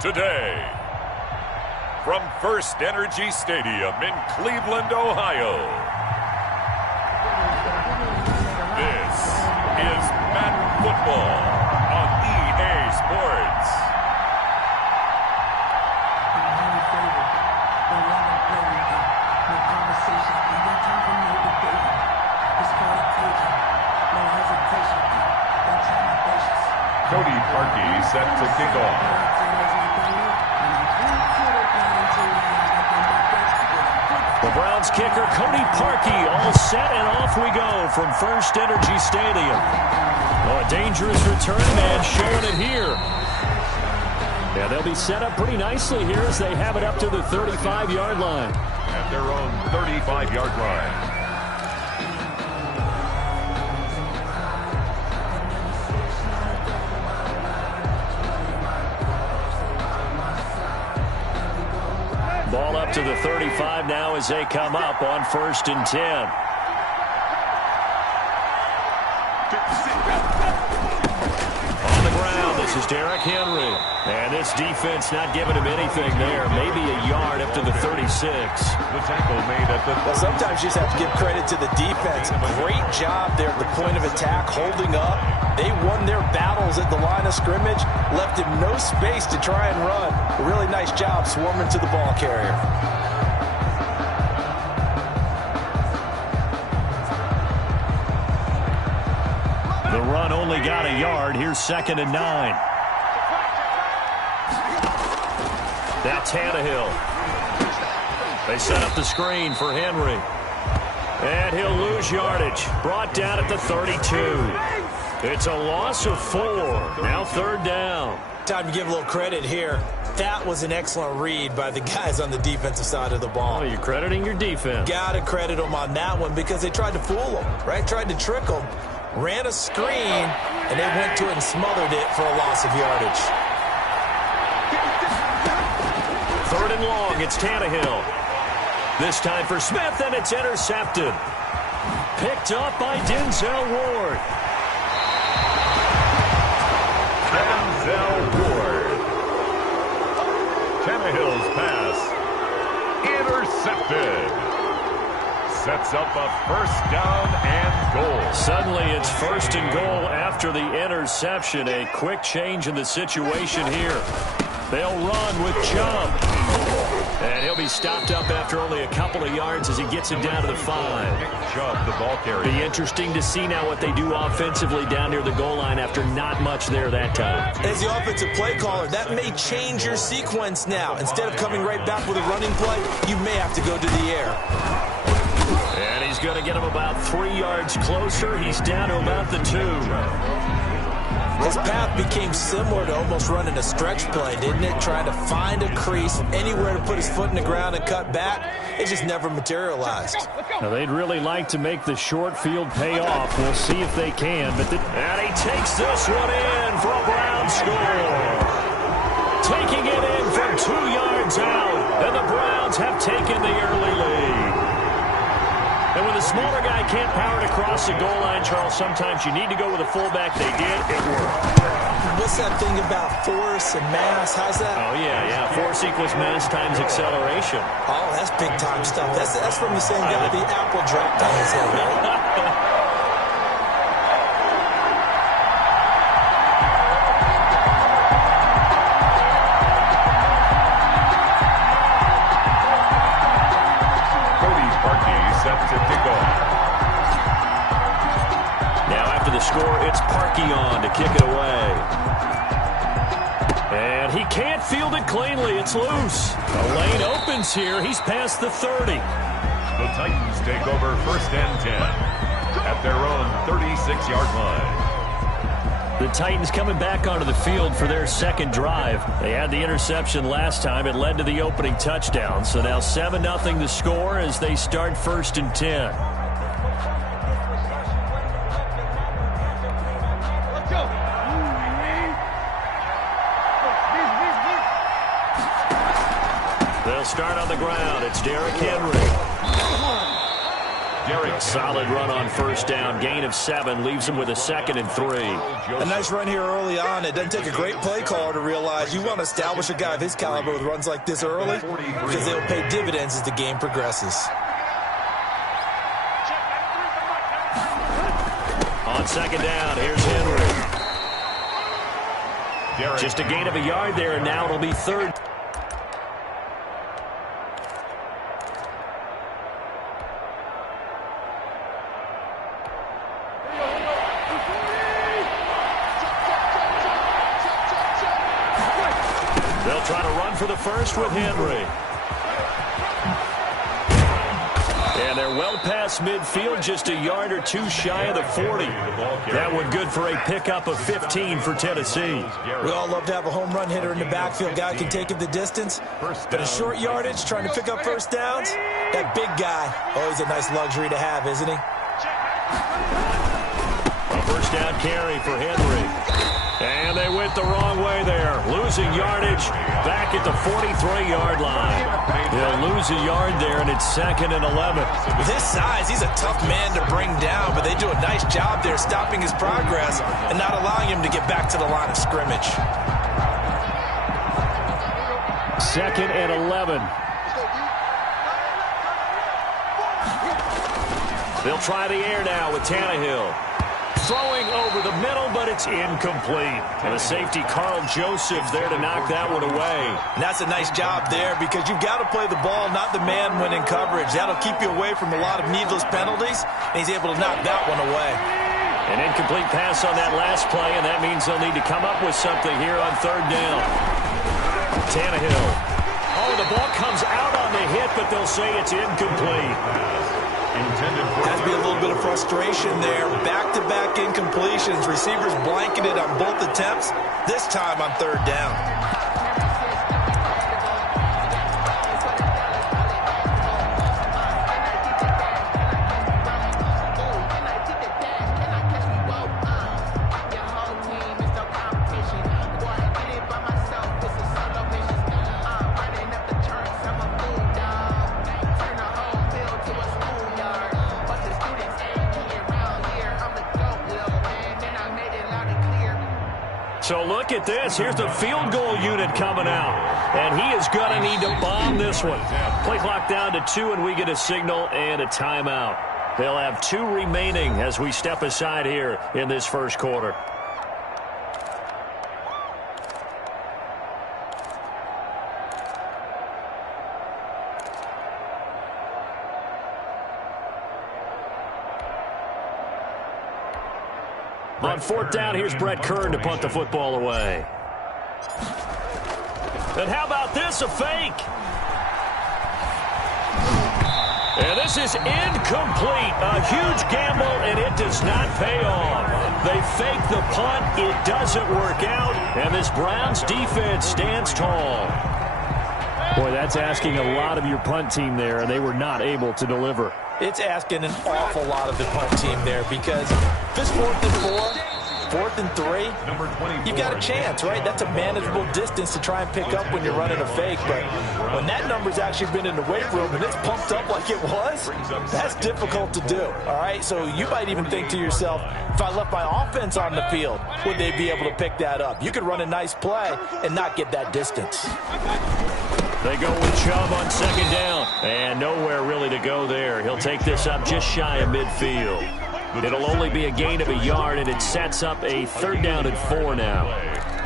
today. From First Energy Stadium in Cleveland, Ohio. This is Madden Football on EA Sports. Cody Parkey set to kick off. The Browns kicker, Cody Parkey, all set, and off we go from First Energy Stadium. Oh, a dangerous return man showing it here. Yeah, they'll be set up pretty nicely here as they have it up to the 35-yard line. At their own 35-yard line. Ball up to the 35 now as they come up on 1st and 10. On the ground, this is Derrick Henry. And this defense not giving him anything there. Maybe a yard up to the 36. The tackle made at the... Well, sometimes you just have to give credit to the defense. Great job there at the point of attack, holding up. They won their battles at the line of scrimmage, left him no space to try and run. A really nice job swarming to the ball carrier. The run only got a yard. Here's 2nd and 9. Now Tannehill. They set up the screen for Henry. And he'll lose yardage. Brought down at the 32. It's a loss of 4. Now 3rd down. Time to give a little credit here. That was an excellent read by the guys on the defensive side of the ball. Oh, you're crediting your defense. Got to credit them on that one because they tried to fool them, right? Tried to trick them. Ran a screen, and they went to it and smothered it for a loss of yardage. 3rd and long, it's Tannehill. This time for Smith, and it's intercepted. Picked up by Denzel Ward. Denzel Ward. Tannehill's pass intercepted. Sets up a 1st down and goal. Suddenly it's 1st and goal after the interception. A quick change in the situation here. They'll run with Chubb. And he'll be stopped up after only a couple of yards as he gets it down to the 5. Chubb, the ball carrier. Be interesting to see now what they do offensively down near the goal line after not much there that time. As the offensive play caller, that may change your sequence now. Instead of coming right back with a running play, you may have to go to the air. And he's going to get him about 3 yards closer. He's down to about the 2. His path became similar to almost running a stretch play, didn't it? Trying to find a crease, anywhere to put his foot in the ground and cut back. It just never materialized. Now, they'd really like to make the short field pay off. We'll see if they can. And he takes this one in for a Brown score. Taking it in from 2 yards out. And the Browns have taken the early lead. And when the smaller guy can't power it across the goal line, Charles, sometimes you need to go with a fullback. They did. It worked. What's that thing about force and mass? How's that? Oh, yeah. Force equals mass times acceleration. Oh, that's big-time stuff. That's from the same guy the apple dropped on his head, right? Score, it's Parkey on to kick it away. And he can't field it cleanly. It's loose. The lane opens here. He's past the 30. The Titans take over 1st and 10 at their own 36-yard line. The Titans coming back onto the field for their 2nd drive. They had the interception last time. It led to the opening touchdown. So now 7-0 the score as they start 1st and 10. Start on the ground. It's Derrick Henry. A solid run on first down. Gain of 7 leaves him with a 2nd and 3. A nice run here early on. It doesn't take a great play caller to realize you want to establish a guy of his caliber with runs like this early because they'll pay dividends as the game progresses. On 2nd down, here's Henry. Just a gain of a yard there, and now it'll be 3rd. They'll try to run for the first with Henry. And they're well past midfield, just a yard or 2 shy of the 40. That one good for a pickup of 15 for Tennessee. We all love to have a home run hitter in the backfield. Guy can take it the distance. But a short yardage, trying to pick up first downs, that big guy, always a nice luxury to have, isn't he? A first down carry for Henry. And they went the wrong way there. Losing yardage back at the 43-yard line. They'll lose a yard there, and it's 2nd and 11. With his size, he's a tough man to bring down, but they do a nice job there stopping his progress and not allowing him to get back to the line of scrimmage. 2nd and 11. They'll try the air now with Tannehill. Throwing over the middle, but it's incomplete. And the safety, Carl Joseph, there to knock that one away. And that's a nice job there because you've got to play the ball, not the man when in coverage. That'll keep you away from a lot of needless penalties, and he's able to knock that one away. An incomplete pass on that last play, and that means they'll need to come up with something here on 3rd down. Tannehill. Oh, the ball comes out on the hit, but they'll say it's incomplete. Has to be a little bit of frustration there. Back-to-back incompletions. Receivers blanketed on both attempts, this time on 3rd down. So look at this. Here's the field goal unit coming out. And he is going to need to bomb this one. Play clock down to 2, and we get a signal and a timeout. They'll have 2 remaining as we step aside here in this first quarter. On 4th down, here's Brett Kern to punt the football away. And how about this, a fake? And this is incomplete. A huge gamble, and it does not pay off. They fake the punt. It doesn't work out, and this Browns defense stands tall. Boy, that's asking a lot of your punt team there, and they were not able to deliver. It's asking an awful lot of the punt team there because this 4th and 4, 4th and 3, you've got a chance, right? That's a manageable distance to try and pick up when you're running a fake. But when that number's actually been in the weight room and it's pumped up like it was, that's difficult to do, all right? So you might even think to yourself, if I left my offense on the field, would they be able to pick that up? You could run a nice play and not get that distance. They go with Chubb on 2nd down. And nowhere really to go there. He'll take this up just shy of midfield. It'll only be a gain of a yard, and it sets up a 3rd down and 4 now.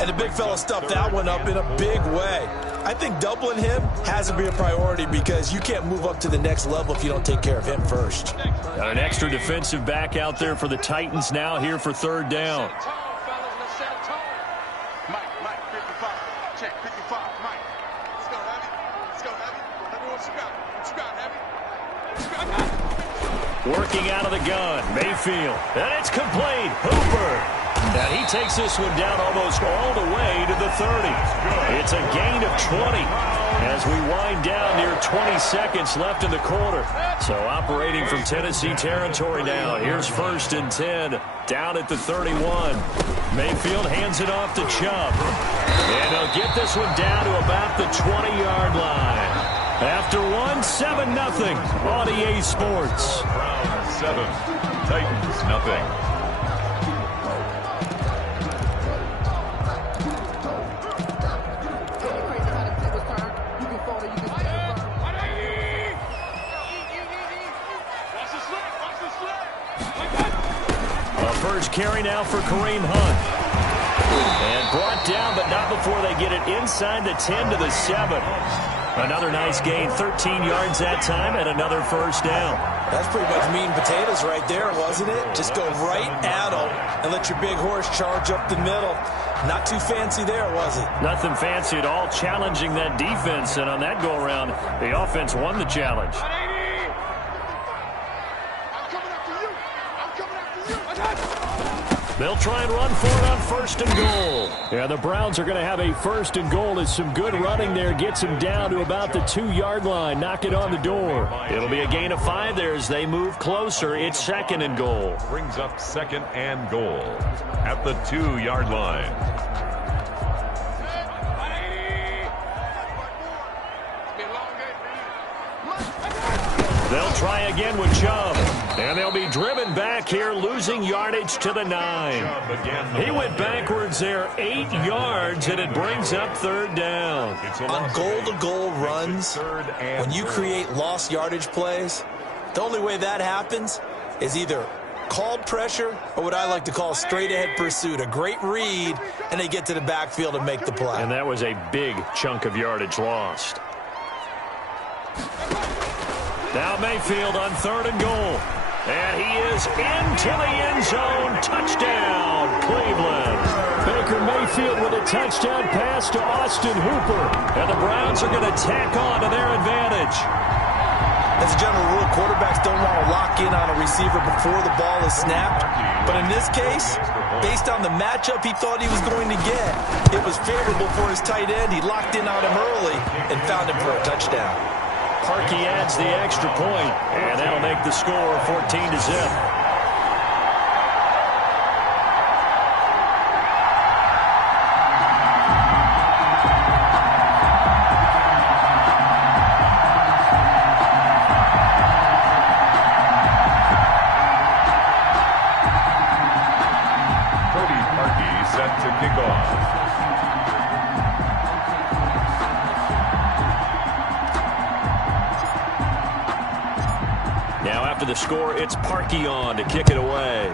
And the big fella stuffed that one up in a big way. I think doubling him has to be a priority because you can't move up to the next level if you don't take care of him first. Got an extra defensive back out there for the Titans now here for 3rd down. Working out of the gun, Mayfield, and it's complete. Hooper, and he takes this one down almost all the way to the 30. It's a gain of 20 as we wind down near 20 seconds left in the quarter. So operating from Tennessee territory now. Here's 1st and 10 down at the 31. Mayfield hands it off to Chubb, and they'll get this one down to about the 20-yard line. After one, 7-0 on EA Sports. Browns 7, Titans nothing. First carry now for Kareem Hunt. And brought down, but not before they get it inside the 10 to the 7. Another nice gain, 13 yards that time, and another first down. That's pretty much meat and potatoes right there, wasn't it? Just go right at them and let your big horse charge up the middle. Not too fancy there, was it? Nothing fancy at all, challenging that defense, and on that go-around, the offense won the challenge. They'll try and run for it on first and goal. Yeah, the Browns are going to have a first and goal as some good running there gets them down to about the 2-yard line. Knock it on the door. It'll be a gain of 5 there as they move closer. It's second and goal. Brings up second and goal at the 2-yard line. They'll try again with Chubb. And they'll be driven back here, losing yardage to the 9. He went backwards there 8 yards, and it brings up third down. On goal-to-goal runs, when you create lost yardage plays, the only way that happens is either called pressure or what I like to call straight-ahead pursuit. A great read, and they get to the backfield and make the play. And that was a big chunk of yardage lost. Now Mayfield on third and goal. And he is into the end zone. Touchdown, Cleveland. Baker Mayfield with a touchdown pass to Austin Hooper. And the Browns are going to tack on to their advantage. As a general rule, quarterbacks don't want to lock in on a receiver before the ball is snapped. But in this case, based on the matchup he thought he was going to get, it was favorable for his tight end. He locked in on him early and found him for a touchdown. Parkey adds the extra point, and that'll make the score 14-0. The score, it's Parkey on to kick it away.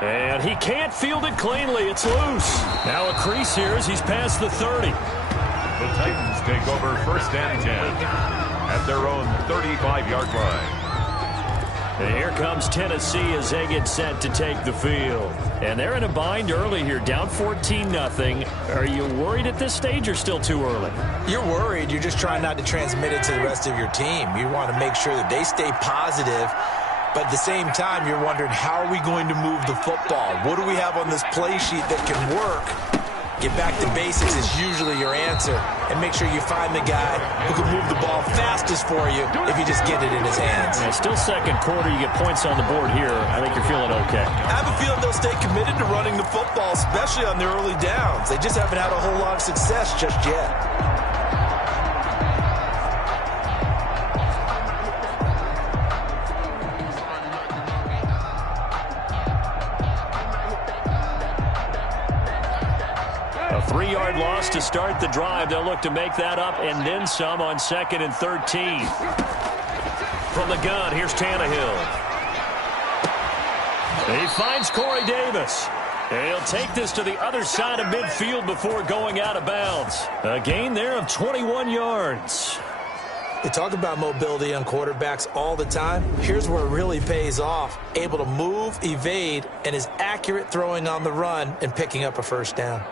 And he can't field it cleanly. It's loose. Now a crease here as he's past the 30. The Titans take over first and 10 at their own 35-yard line. And here comes Tennessee as they get set to take the field. And they're in a bind early here, down 14-0. Are you worried at this stage or still too early? You're worried. You're just trying not to transmit it to the rest of your team. You want to make sure that they stay positive. But at the same time, you're wondering, how are we going to move the football? What do we have on this play sheet that can work? Get back to basics is usually your answer. And make sure you find the guy who can move the ball fastest for you if you just get it in his hands. Yeah, still second quarter. You get points on the board here. I think you're feeling okay. I have a feeling they'll stay committed to running the football, especially on their early downs. They just haven't had a whole lot of success just yet. A 3-yard loss to start the drive. They'll look to make that up and then some on 2nd and 13. From the gun, here's Tannehill. He finds Corey Davis. And he'll take this to the other side of midfield before going out of bounds. A gain there of 21 yards. They talk about mobility on quarterbacks all the time. Here's where it really pays off. Able to move, evade, and is accurate throwing on the run and picking up a first down.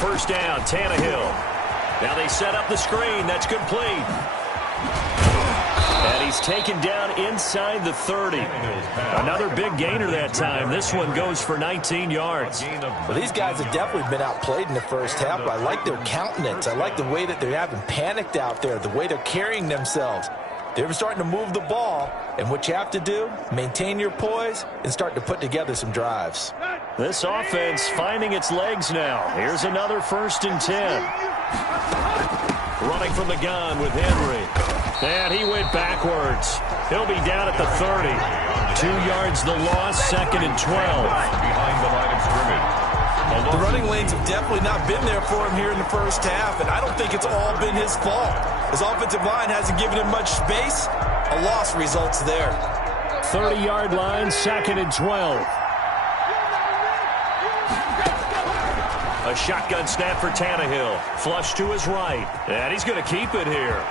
First down, Tannehill. Now they set up the screen. That's complete. And he's taken down inside the 30. Another big gainer that time. This one goes for 19 yards. Well, these guys have definitely been outplayed in the first half, but I like their countenance. I like the way that they haven't panicked out there, the way they're carrying themselves. They're starting to move the ball, and what you have to do, maintain your poise and start to put together some drives. This offense finding its legs now. Here's another 1st and 10. Running from the gun with Henry. And he went backwards. He'll be down at the 30. 2 yards the loss, 2nd and 12. Behind the line of scrimmage. The running lanes have definitely not been there for him here in the first half, and I don't think it's all been his fault. His offensive line hasn't given him much space. A loss results there. 30-yard line, 2nd and 12. A shotgun snap for Tannehill. Flush to his right. And he's going to keep it here.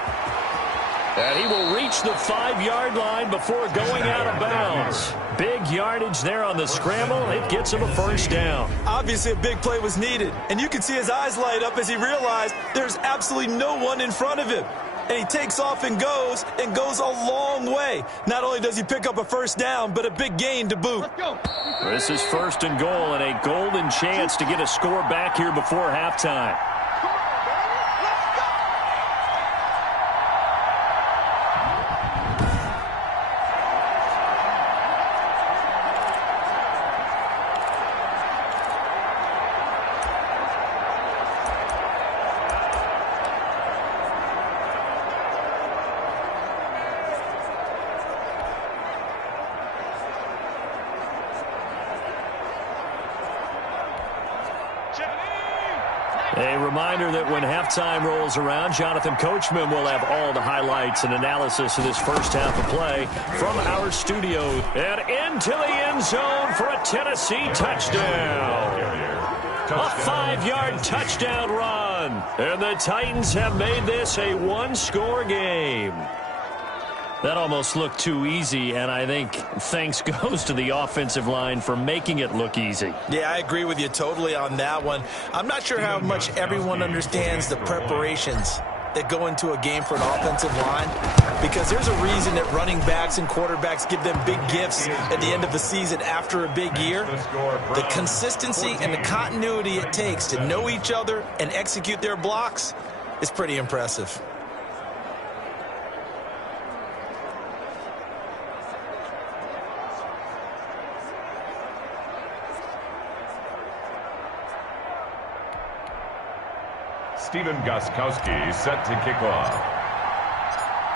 And he will reach the 5-yard line before going out of bounds. Big yardage there on the scramble. It gets him a 1st down. Obviously, a big play was needed. And you can see his eyes light up as he realized there's absolutely no one in front of him. And he takes off and goes a long way. Not only does he pick up a 1st down, but a big gain to boot. This is 1st and goal and a golden chance to get a score back here before halftime. A reminder that when halftime rolls around, Jonathan Coachman will have all the highlights and analysis of this first half of play from our studio. And into the end zone for a Tennessee touchdown. A 5-yard touchdown run. And the Titans have made this a one-score game. That almost looked too easy, and I think thanks goes to the offensive line for making it look easy. Yeah, I agree with you totally on that one. I'm not sure how much everyone understands the preparations that go into a game for an offensive line, because there's a reason that running backs and quarterbacks give them big gifts at the end of the season after a big year. The consistency and the continuity it takes to know each other and execute their blocks is pretty impressive. Stephen Gostkowski set to kick off.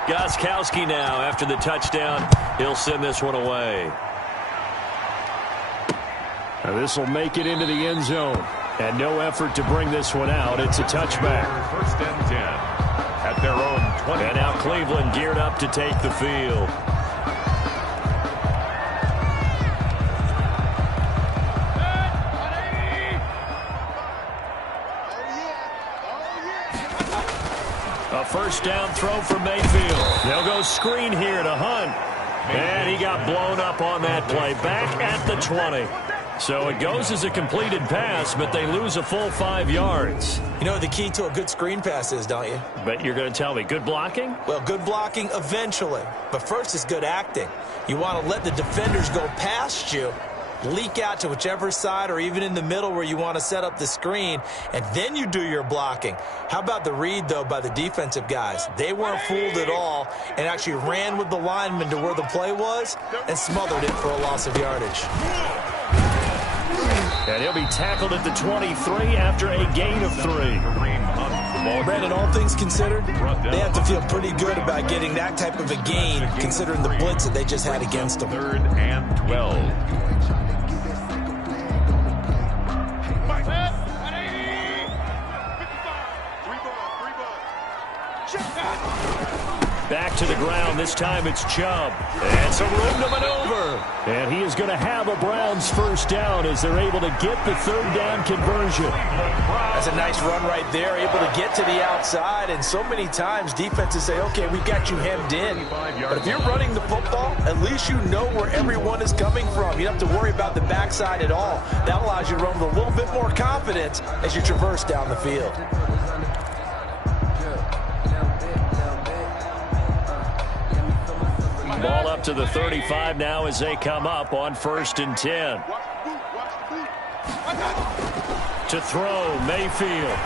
Gostkowski now after the touchdown. He'll send this one away. Now this will make it into the end zone. And no effort to bring this one out. It's a touchback. 1st and 10 at their own 20. And now Cleveland geared up to take the field. A 1st down throw for Mayfield. They'll go screen here to Hunt. And he got blown up on that play. Back at the 20. So it goes as a completed pass, but they lose a full 5 yards. You know what the key to a good screen pass is, don't you? But you're going to tell me, good blocking? Well, good blocking eventually. But first is good acting. You want to let the defenders go past you, leak out to whichever side or even in the middle where you want to set up the screen, and then you do your blocking. How about the read, though, by the defensive guys? They weren't fooled at all and actually ran with the lineman to where the play was and smothered it for a loss of yardage. And he'll be tackled at the 23 after a gain of 3. Brandon, all things considered, they have to feel pretty good about getting that type of a gain considering the blitz that they just had against them. 3rd and 12. Back to the ground. This time it's Chubb. And some room to maneuver. And he is going to have a Browns 1st down as they're able to get the 3rd down conversion. That's a nice run right there, able to get to the outside. And so many times defenses say, okay, we've got you hemmed in. But if you're running the football, at least you know where everyone is coming from. You don't have to worry about the backside at all. That allows you to run with a little bit more confidence as you traverse down the field. out to the 35 now as they come up on 1st and 10. To throw, Mayfield.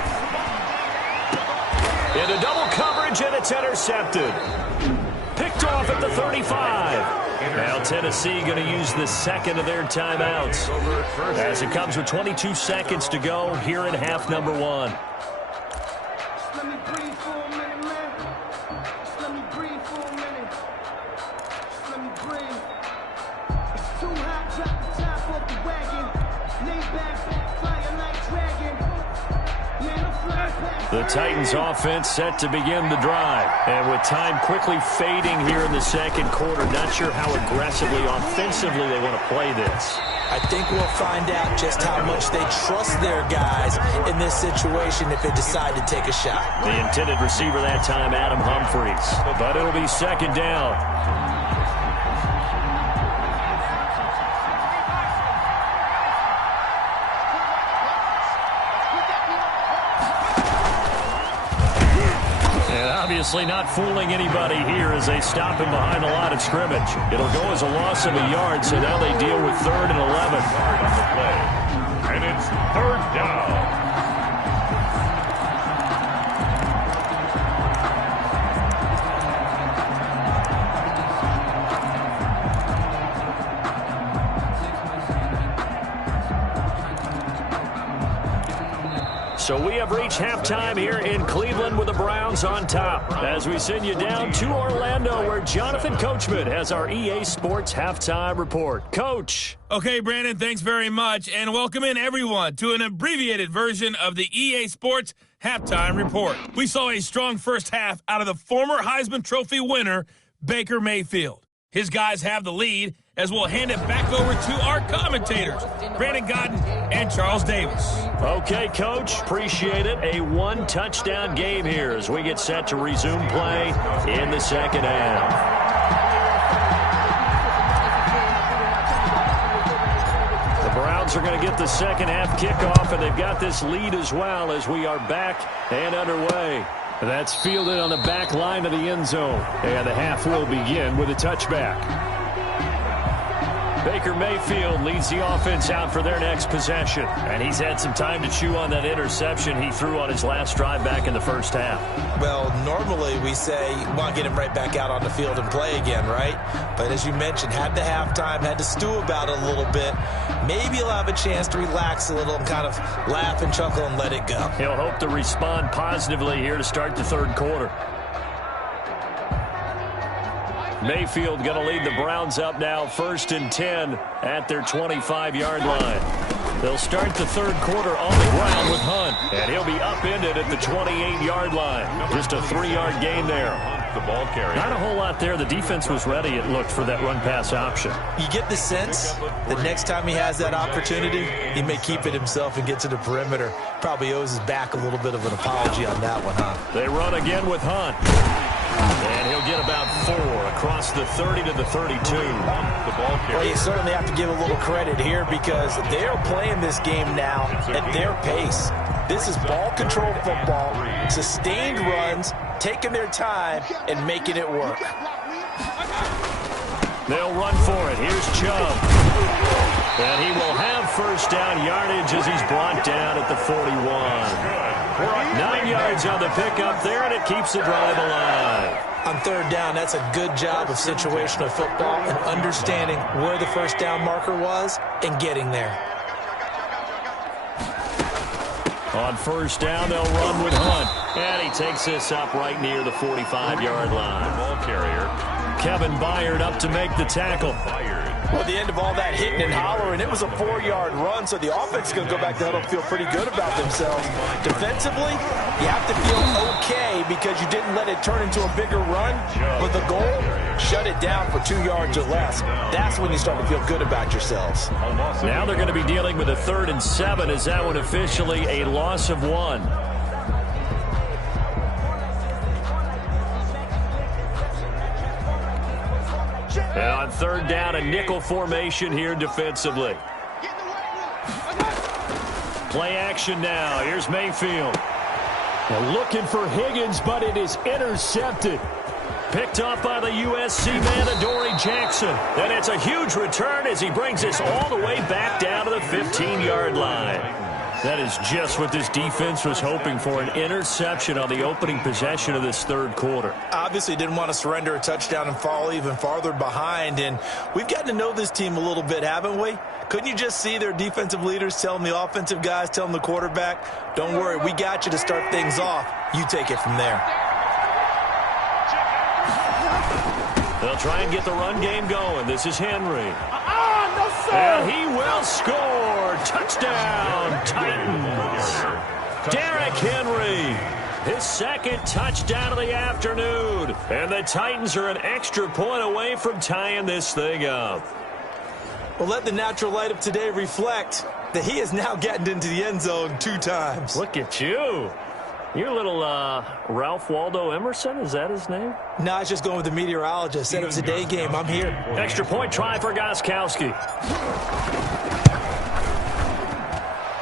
Into double coverage, and it's intercepted. Picked off at the 35. Now Tennessee going to use the second of their timeouts as it comes with 22 seconds to go here in half number 1. Let me breathe for a minute, man. Just let me breathe for a minute. Just let me breathe. It's too hot, drop the top off the wagon. Lay back, flying like dragon. Man, I'm flying past. The Titans offense set to begin the drive. And with time quickly fading here in the second quarter, not sure how aggressively, offensively they want to play this. I think we'll find out just how much they trust their guys in this situation if they decide to take a shot. The intended receiver that time, Adam Humphries. But it'll be second down. Obviously not fooling anybody here as they stop him behind the line of scrimmage. It'll go as a loss of a yard, so now they deal with 3rd and 11. And it's 3rd down. So we have reached halftime here in Cleveland with the Browns on top as we send you down to Orlando where Jonathan Coachman has our EA Sports Halftime Report. Coach. Okay, Brandon, thanks very much, and welcome in everyone to an abbreviated version of the EA Sports Halftime Report. We saw a strong first half out of the former Heisman Trophy winner, Baker Mayfield. His guys have the lead as we'll hand it back over to our commentators, Brandon Godden and Charles Davis. Okay, Coach, appreciate it. A one-touchdown game here as we get set to resume play in the second half. The Browns are going to get the second half kickoff, and they've got this lead as well as we are back and underway. That's fielded on the back line of the end zone, and the half will begin with a touchback. Baker Mayfield leads the offense out for their next possession. And he's had some time to chew on that interception he threw on his last drive back in the first half. Well, normally we say, well, get him right back out on the field and play again, right? But as you mentioned, had the halftime, had to stew about it a little bit. Maybe he'll have a chance to relax a little and kind of laugh and chuckle and let it go. He'll hope to respond positively here to start the third quarter. Mayfield going to lead the Browns up now 1st and 10 at their 25-yard line. They'll start the third quarter on the ground with Hunt, and he'll be upended at the 28-yard line. Just a 3-yard gain there. The ball carrier. Not a whole lot there. The defense was ready, it looked, for that run-pass option. You get the sense that next time he has that opportunity, he may keep it himself and get to the perimeter. Probably owes his back a little bit of an apology on that one, huh? They run again with Hunt. And he'll get about 4 across the 30 to the 32. Well, you certainly have to give a little credit here because they are playing this game now at their pace. This is ball control football, sustained runs, taking their time, and making it work. They'll run for it. Here's Chubb. And he will have first down yardage as he's brought down at the 41. 9 yards on the pickup there, and it keeps the drive alive. On third down, that's a good job of situational football and understanding where the first down marker was and getting there. On first down, they'll run with Hunt. And he takes this up right near the 45-yard line. The ball carrier. Kevin Byard up to make the tackle. Well, at the end of all that hitting and hollering, it was a 4-yard run, so the offense is going to go back to huddle and feel pretty good about themselves. Defensively, you have to feel okay because you didn't let it turn into a bigger run, but the goal, shut it down for 2 yards or less. That's when you start to feel good about yourselves. Now they're going to be dealing with a 3rd and 7. Is that one officially a loss of 1? And on third down, a nickel formation here defensively. Play action now. Here's Mayfield. Now looking for Higgins, but it is intercepted. picked off by the USC man, Adoree Jackson. And it's a huge return as he brings us all the way back down to the 15-yard line. That is just what this defense was hoping for, an interception on the opening possession of this third quarter. Obviously didn't want to surrender a touchdown and fall even farther behind. And we've gotten to know this team a little bit, haven't we? Couldn't you just see their defensive leaders telling the offensive guys, telling the quarterback, don't worry, we got you to start things off. You take it from there. They'll try and get the run game going. This is Henry. No, sir. And he will score. Touchdown, Titans. Derrick Henry, his second touchdown of the afternoon. And the Titans are an extra point away from tying this thing up. Well, let the natural light of today reflect that he has now gotten into the end zone 2 times. Look at you. You're a little Ralph Waldo Emerson, is that his name? No, I was just going with the meteorologist. Said it was a day game. I'm here. Extra point try for Gostkowski.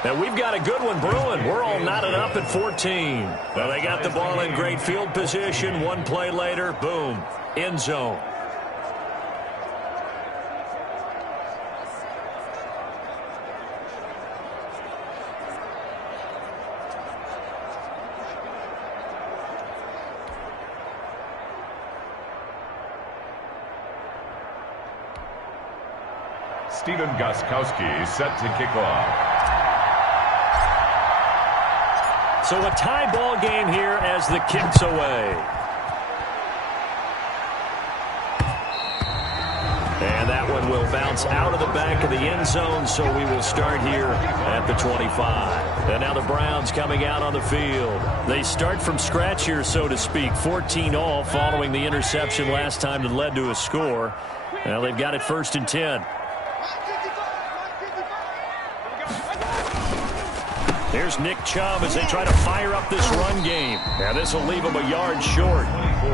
And we've got a good one brewing. We're all knotted up at 14. Well, they got the ball in great field position. One play later, boom, end zone. Stephen Gostkowski set to kick off. So a tie ball game here as the kick's away. And that one will bounce out of the back of the end zone, so we will start here at the 25. And now the Browns coming out on the field. They start from scratch here, so to speak. 14 all following the interception last time that led to a score. Well, they've got it 1st and 10. Here's Nick Chubb as they try to fire up this run game. Now this will leave them a yard short.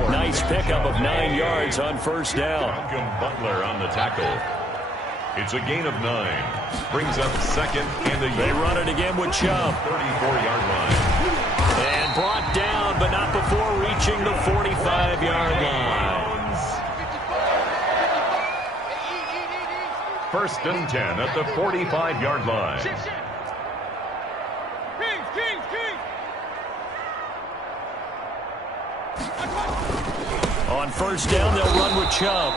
Nice pickup of 9 yards on 1st down. Malcolm Butler on the tackle. It's a gain of 9. Brings up 2nd and a yard. They run it again with Chubb. 34-yard line. And brought down, but not before reaching the 45-yard line. 1st and 10 at the 45-yard line. On 1st down, they'll run with Chubb.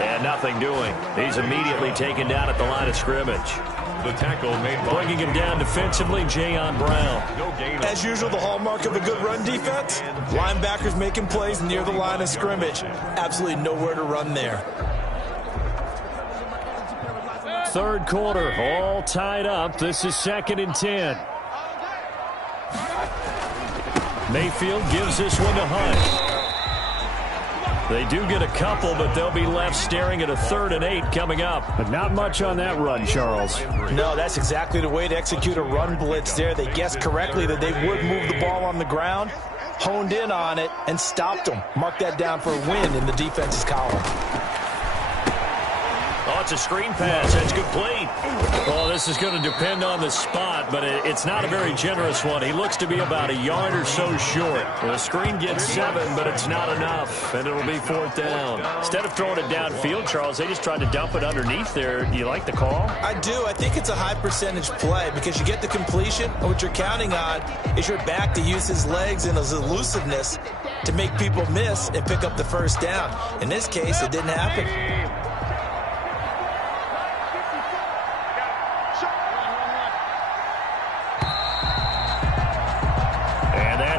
And nothing doing. He's immediately taken down at the line of scrimmage. The tackle made by bringing him down defensively, Jayon Brown. No gain. As usual, the hallmark of a good run defense, linebackers making plays near the line of scrimmage. Absolutely nowhere to run there. Third quarter, all tied up. This is 2nd and 10. Mayfield gives this one to Hunt. They do get a couple, but they'll be left staring at a 3rd and 8 coming up. But not much on that run, Charles. No, that's exactly the way to execute a run blitz there. They guessed correctly that they would move the ball on the ground, honed in on it, and stopped them. Mark that down for a win in the defense's column. Oh, it's a screen pass. That's complete. Well, this is going to depend on the spot, but it's not a very generous one. He looks to be about a yard or so short. The screen gets 7, but it's not enough, and it'll be 4th down. Instead of throwing it downfield, Charles, they just tried to dump it underneath there. Do you like the call? I do. I think it's a high percentage play because you get the completion, and what you're counting on is your back to use his legs and his elusiveness to make people miss and pick up the 1st down. In this case, it didn't happen.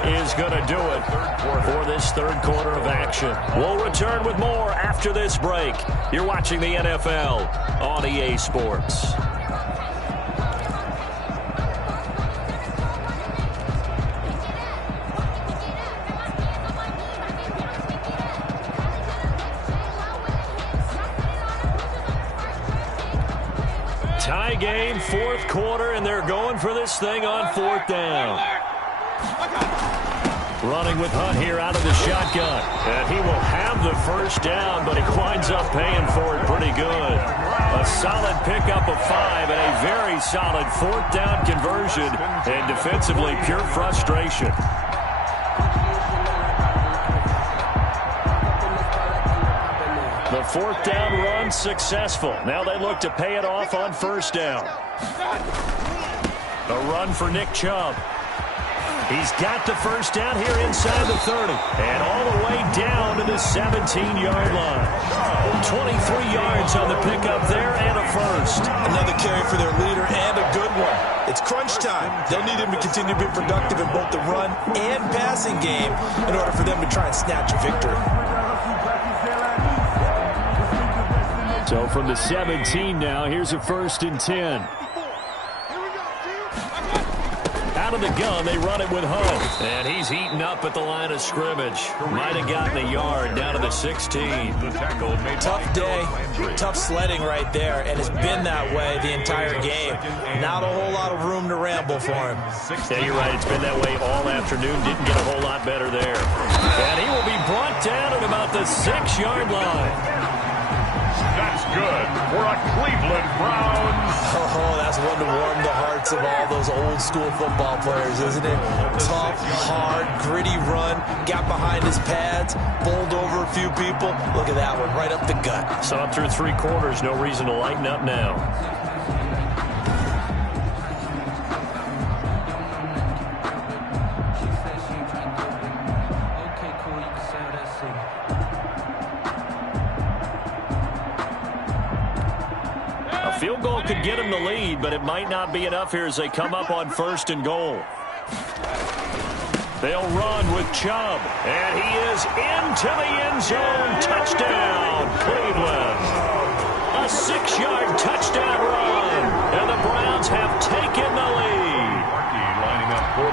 Is going to do it for this third quarter of action. We'll return with more after this break. You're watching the NFL on EA Sports. Tie game, 4th quarter, and they're going for this thing on 4th down. Running with Hunt here out of the shotgun. And he will have the 1st down, but he winds up paying for it pretty good. A solid pickup of 5 and a very solid 4th down conversion. And defensively, pure frustration. The fourth down run successful. Now they look to pay it off on first down. A run for Nick Chubb. He's got the first down here inside the 30. And all the way down to the 17-yard line. 23 yards on the pickup there and a first. Another carry for their leader and a good one. It's crunch time. They'll need him to continue to be productive in both the run and passing game in order for them to try and snatch a victory. So from the 17 now, here's a 1st and 10. Out of the gun, they run it with Hunt. And he's heating up at the line of scrimmage. Might have gotten a yard down to the 16. Tough day, tough sledding right there, and it's been that way the entire game. Not a whole lot of room to ramble for him. Yeah, you're right. It's been that way all afternoon. Didn't get a whole lot better there. And he will be brought down at about the 6-yard line. That's good for a Cleveland Browns. Oh, that's one to warm the hearts of all those old school football players, isn't it? Tough, hard, gritty run. Got behind his pads, bowled over a few people. Look at that one, right up the gut. Saw it through 3 quarters. No reason to lighten up now. Field goal could get him the lead, but it might not be enough here as they come up on 1st and goal. They'll run with Chubb, and he is into the end zone. Touchdown, Cleveland. A 6-yard touchdown run, and the Browns have taken the lead.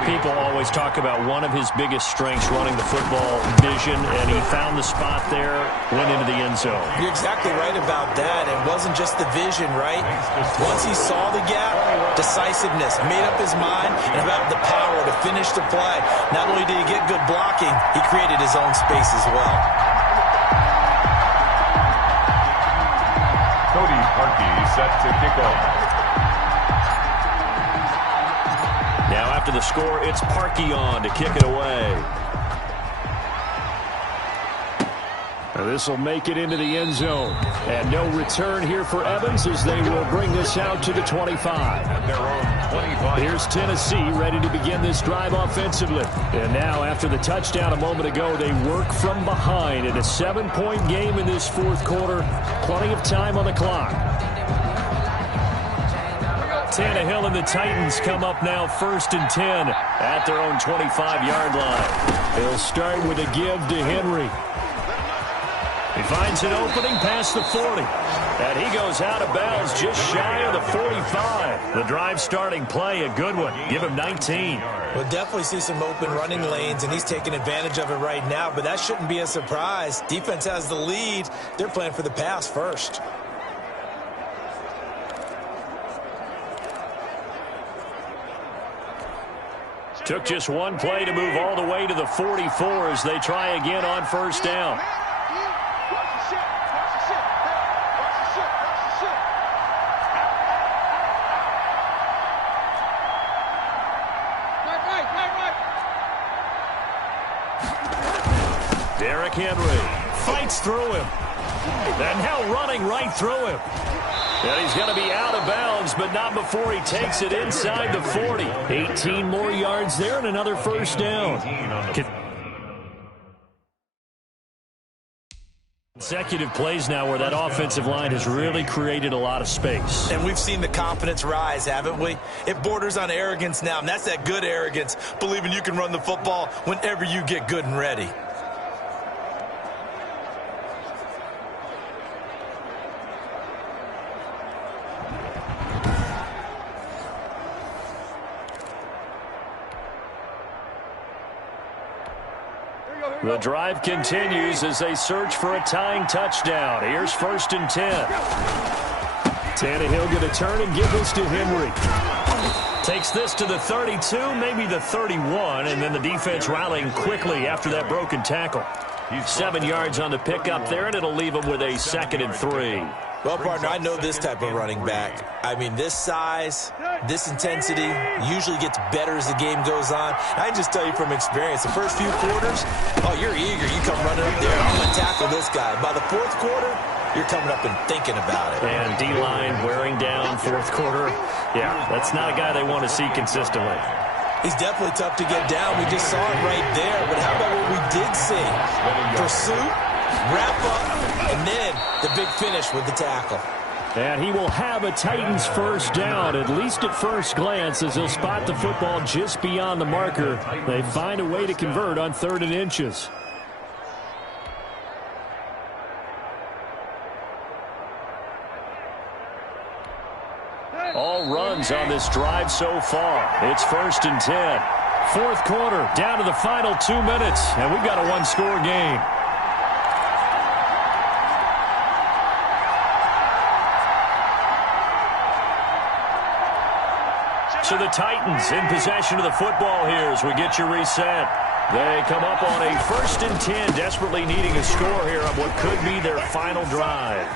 People always talk about one of his biggest strengths, running the football, vision, and he found the spot there, went into the end zone. You're exactly right about that. It wasn't just the vision, right? Once he saw the gap, decisiveness, made up his mind, and about the power to finish the play. Not only did he get good blocking, he created his own space as well. Cody Parkey set to kick off. Now after the score, it's Parkey on to kick it away. This will make it into the end zone. And no return here for Evans as they will bring this out to the 25. At their own 25. Here's Tennessee ready to begin this drive offensively. And now after the touchdown a moment ago, they work from behind in a 7-point game in this 4th quarter. Plenty of time on the clock. Tannehill and the Titans come up now 1st and 10 at their own 25-yard line. They'll start with a give to Henry. He finds an opening past the 40. And he goes out of bounds just shy of the 45. The drive starting play, a good one. Give him 19. We'll definitely see some open running lanes, and he's taking advantage of it right now, but that shouldn't be a surprise. Defense has the lead. They're playing for the pass first. Took just one play to move all the way to the 44 as they try again on 1st down. Derrick Henry fights through him. And now running right through him. And he's going to be out of bounds, but not before he takes it inside the 40. 18 more yards there and another 1st down. Consecutive plays now where that offensive line has really created a lot of space. And we've seen the confidence rise, haven't we? It borders on arrogance now, and that's that good arrogance, believing you can run the football whenever you get good and ready. The drive continues as they search for a tying touchdown. Here's 1st and 10. Tannehill going to turn and give this to Henry. Takes this to the 32, maybe the 31, and then the defense rallying quickly after that broken tackle. 7 yards on the pickup there, and it'll leave him with a 2nd and 3. Well, partner, I know this type of running back. I mean, this size, this intensity usually gets better as the game goes on. I can just tell you from experience, the first few quarters, oh, you're eager. You come running up there, I'm going to tackle this guy. By the 4th quarter, you're coming up and thinking about it. And D-line wearing down fourth quarter. Yeah, that's not a guy they want to see consistently. He's definitely tough to get down. We just saw it right there. But how about what we did see? Pursuit, wrap up, and then the big finish with the tackle. And he will have a Titans first down, at least at first glance, as he'll spot the football just beyond the marker. They find a way to convert on 3rd and inches. All runs on this drive so far. It's 1st and 10. Fourth quarter, down to the final 2 minutes, and we've got a one-score game. So the Titans in possession of the football here as we get you reset. They come up on a 1st and 10, desperately needing a score here on what could be their final drive.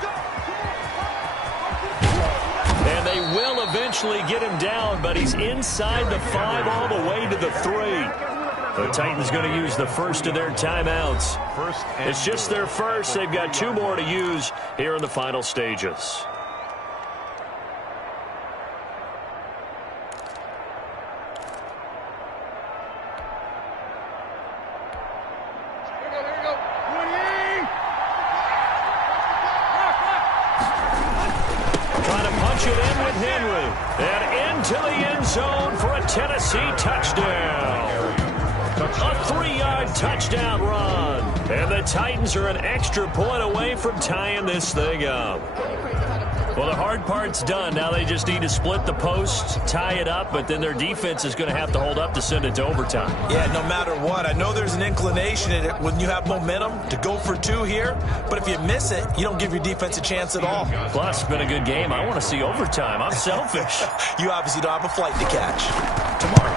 And they will eventually get him down, but he's inside the 5 all the way to the 3. The Titans going to use the first of their timeouts. It's just their first. They've got 2 more to use here in the final stages. Tennessee touchdown. A 3-yard touchdown run. And the Titans are an extra point away from tying this thing up. Well, the hard part's done. Now they just need to split the posts, tie it up, but then their defense is going to have to hold up to send it to overtime. Yeah, no matter what. I know there's an inclination in it when you have momentum to go for 2 here, but if you miss it, you don't give your defense a chance at all. Plus, it's been a good game. I want to see overtime. I'm selfish. You obviously don't have a flight to catch tomorrow.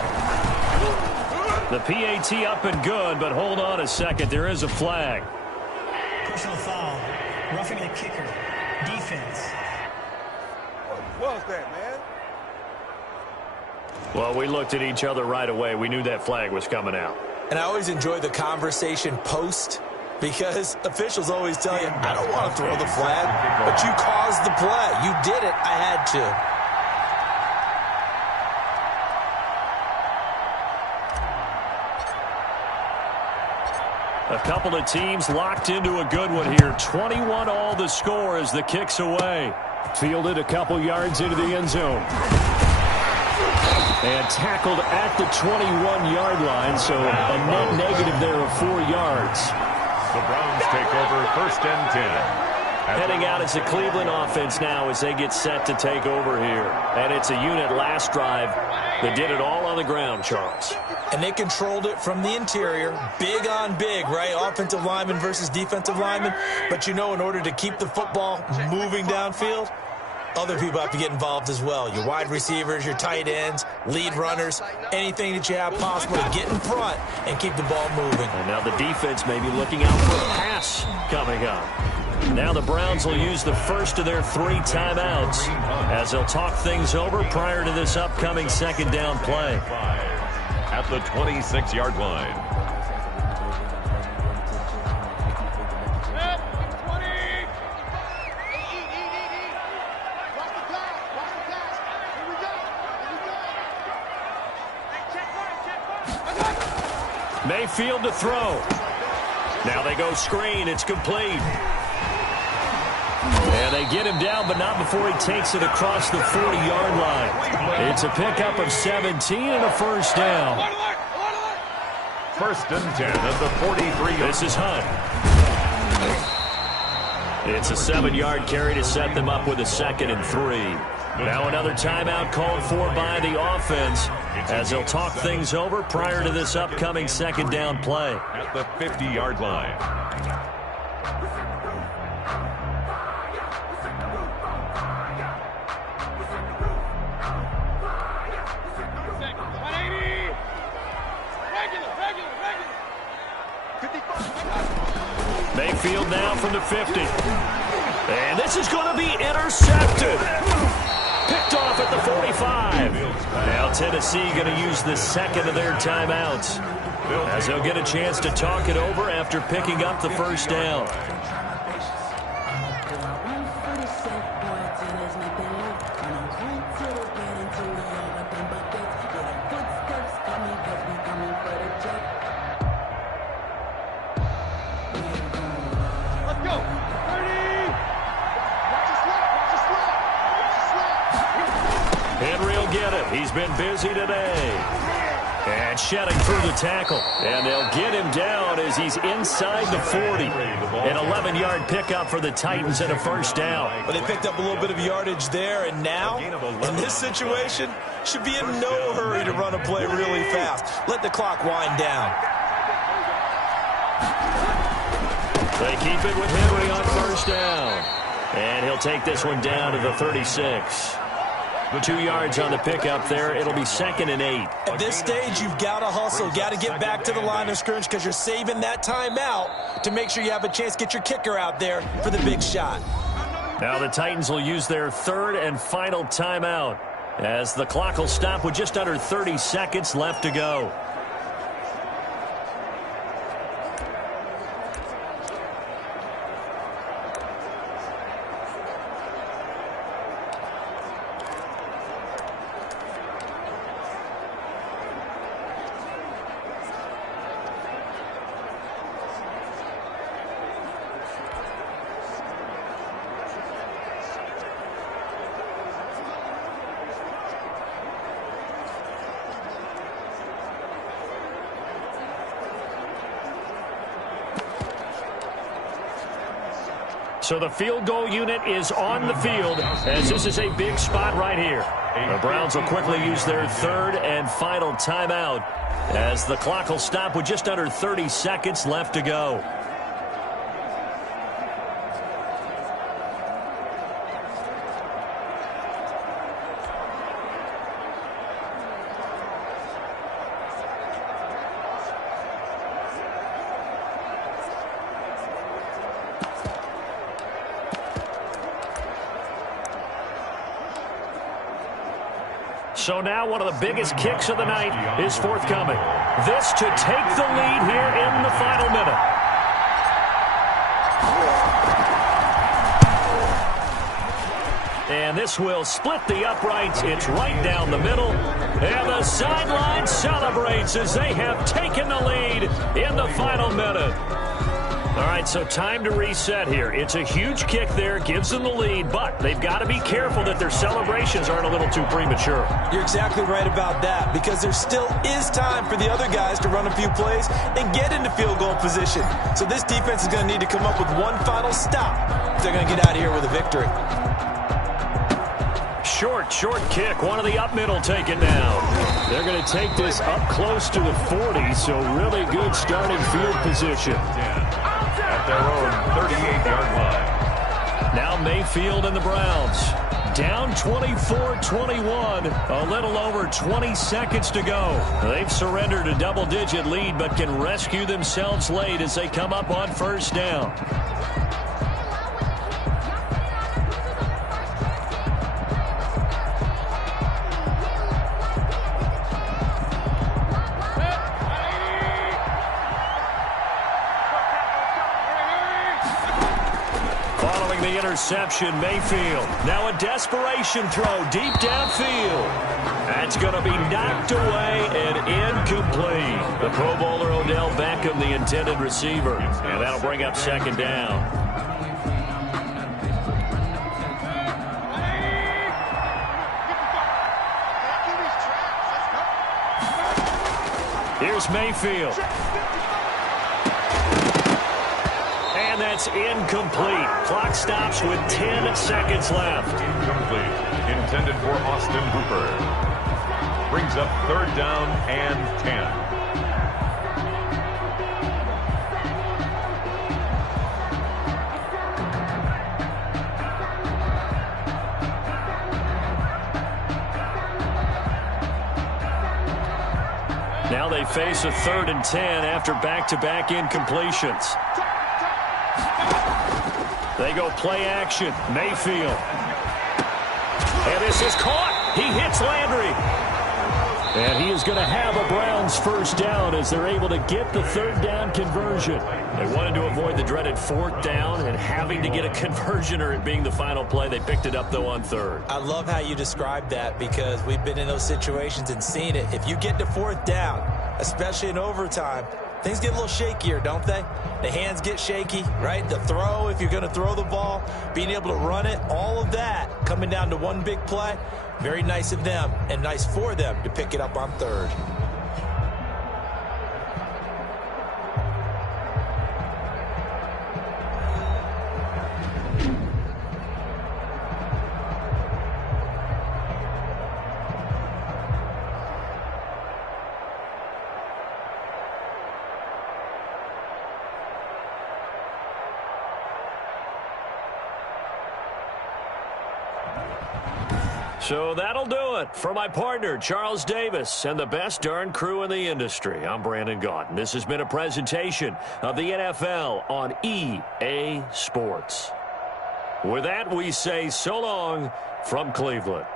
The PAT up and good, but hold on a second. There is a flag. Personal foul. Roughing the kicker. Defense. What was that, man? Well, we looked at each other right away. We knew that flag was coming out. And I always enjoy the conversation post because officials always tell you, I don't want to throw the flag, but you caused the play. You did it. I had to. A couple of teams locked into a good one here. 21 all the score as the kick's away. Fielded a couple yards into the end zone. And tackled at the 21-yard line, so a net negative there of 4 yards. The Browns take over 1st and 10. Heading out as the Cleveland offense now as they get set to take over here. And it's a unit last drive that did it all on the ground, Charles. And they controlled it from the interior. Big on big, right? Offensive lineman versus defensive lineman. But you know, in order to keep the football moving downfield, other people have to get involved as well. Your wide receivers, your tight ends, lead runners, anything that you have possible to get in front and keep the ball moving. And now the defense may be looking out for a pass coming up. Now the Browns will use the first of their 3 timeouts as they'll talk things over prior to this upcoming 2nd down play. At the 26-yard line. Mayfield to throw. Now they go screen. It's complete. And they get him down, but not before he takes it across the 40-yard line. It's a pickup of 17 and a first down. 1st and 10 at the 43. This is Hunt. It's a 7-yard carry to set them up with a 2nd and 3. Now another timeout called for by the offense as they'll talk things over prior to this upcoming 2nd down play. At the 50-yard line. Mayfield now from the 50. And this is going to be intercepted. Picked off at the 45. Now Tennessee going to use the 2nd of their timeouts as they'll get a chance to talk it over after picking up the first down. minute. He's been busy today. And shedding through the tackle. And they'll get him down as he's inside the 40. An 11-yard pickup for the Titans and a first down. Well, they picked up a little bit of yardage there, and now, in this situation, should be in no hurry to run a play really fast. Let the clock wind down. They keep it with Henry on first down. And he'll take this one down to the 36. 2 yards on the pickup there. It'll be 2nd and 8. At this stage, you've got to hustle. Got to get back to the line of scrimmage because you're saving that timeout to make sure you have a chance to get your kicker out there for the big shot. Now the Titans will use their 3rd and final timeout as the clock will stop with just under 30 seconds left to go. So the field goal unit is on the field as this is a big spot right here. The Browns will quickly use their 3rd and final timeout as the clock will stop with just under 30 seconds left to go. So now one of the biggest kicks of the night is forthcoming. This to take the lead here in the final minute. And this will split the uprights. It's right down the middle. And the sideline celebrates as they have taken the lead in the final minute. All right, so time to reset here. It's a huge kick there, gives them the lead, but they've got to be careful that their celebrations aren't a little too premature. You're exactly right about that because there still is time for the other guys to run a few plays and get into field goal position. So this defense is going to need to come up with one final stop if they're going to get out of here with a victory. Short kick. One of the up middle taken now. They're going to take this up close to the 40, so really good starting field position. At their own 38-yard line. Now Mayfield and the Browns. Down 24-21. A little over 20 seconds to go. They've surrendered a double-digit lead, but can rescue themselves late as they come up on first down. Interception, Mayfield. Now a desperation throw deep downfield. That's going to be knocked away and incomplete. The Pro Bowler Odell Beckham, the intended receiver. And that'll bring up 2nd down. Here's Mayfield. And that's incomplete. Clock stops with 10 seconds left. Incomplete. Intended for Austin Hooper. Brings up 3rd down and 10. Now they face a 3rd and 10 after back-to-back incompletions. They go play action. Mayfield. And this is caught. He hits Landry. And he is going to have a Browns first down as they're able to get the 3rd down conversion. They wanted to avoid the dreaded 4th down and having to get a conversion or it being the final play. They picked it up, though, on 3rd. I love how you described that because we've been in those situations and seen it. If you get to 4th down, especially in overtime, things get a little shakier, don't they? The hands get shaky, right? The throw, if you're going to throw the ball, being able to run it, all of that coming down to one big play. Very nice of them and nice for them to pick it up on third. So that'll do it for my partner, Charles Davis, and the best darn crew in the industry. I'm Brandon Gaudin. This has been a presentation of the NFL on EA Sports. With that, we say so long from Cleveland.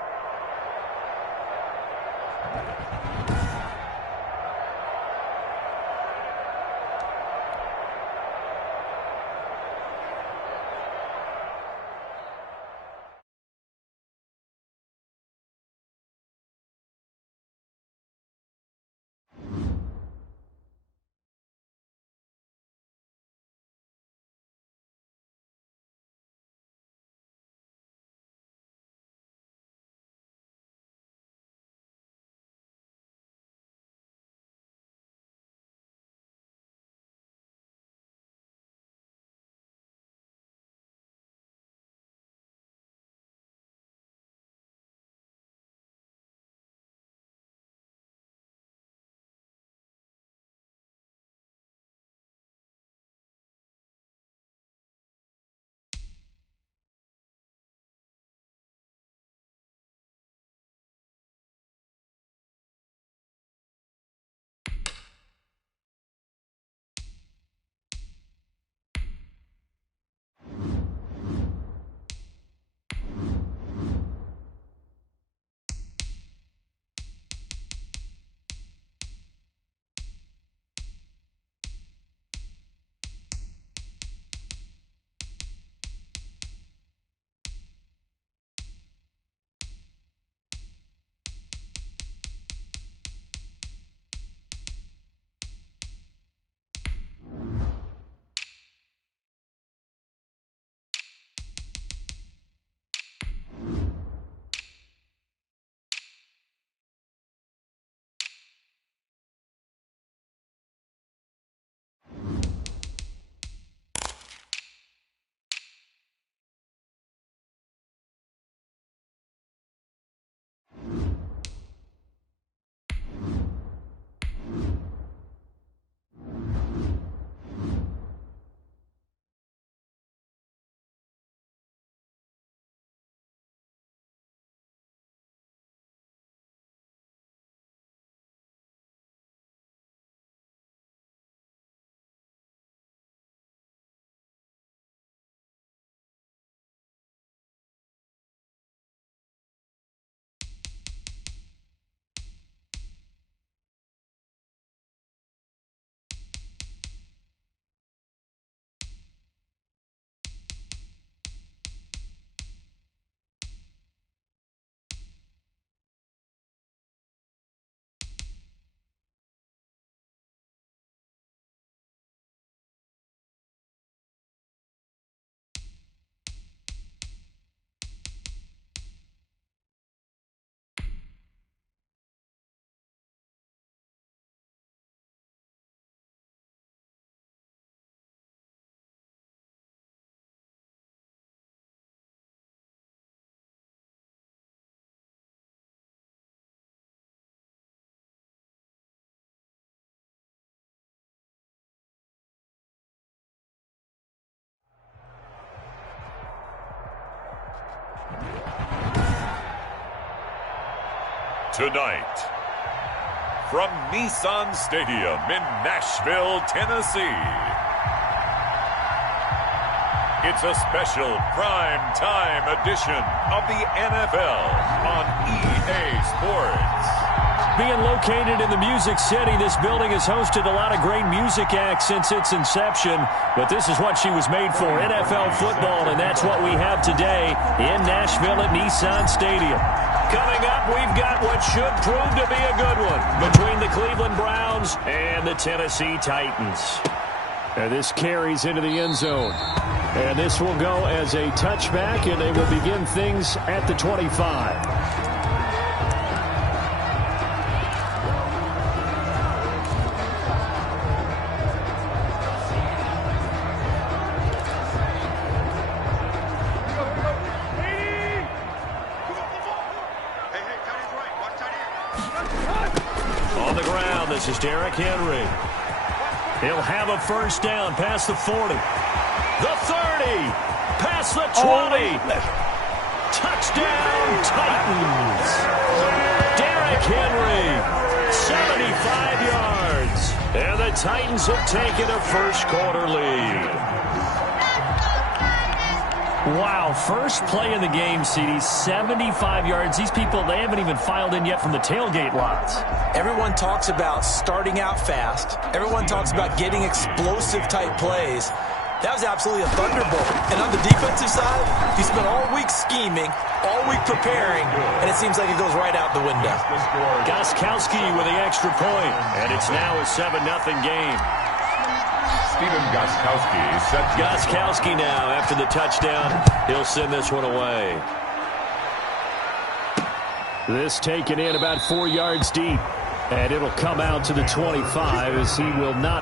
Tonight, from Nissan Stadium in Nashville, Tennessee, it's a special prime time edition of the NFL on EA Sports. Being located in the Music City, this building has hosted a lot of great music acts since its inception, but this is what she was made for, NFL football, and that's what we have today in Nashville at Nissan Stadium. Coming up, we've got what should prove to be a good one between the Cleveland Browns and the Tennessee Titans. And this carries into the end zone. And this will go as a touchback, and they will begin things at the 25. On the ground, this is Derrick Henry. He'll have a first down past the 40. The 30. Past the 20. Touchdown, Titans. Derrick Henry, 75 yards. And the Titans have taken a first-quarter lead. Wow, first play in the game, CD, 75 yards. These people, they haven't even filed in yet from the tailgate lots. Everyone talks about starting out fast. Everyone talks about getting explosive-type plays. That was absolutely a thunderbolt. And on the defensive side, he spent all week scheming, all week preparing, and it seems like it goes right out the window. Gostkowski with the extra point, and it's now a 7-0 game. Stephen Gostkowski set. Gostkowski now, after the touchdown, he'll send this one away. This taken in about 4 yards deep, and it'll come out to the 25 as he will not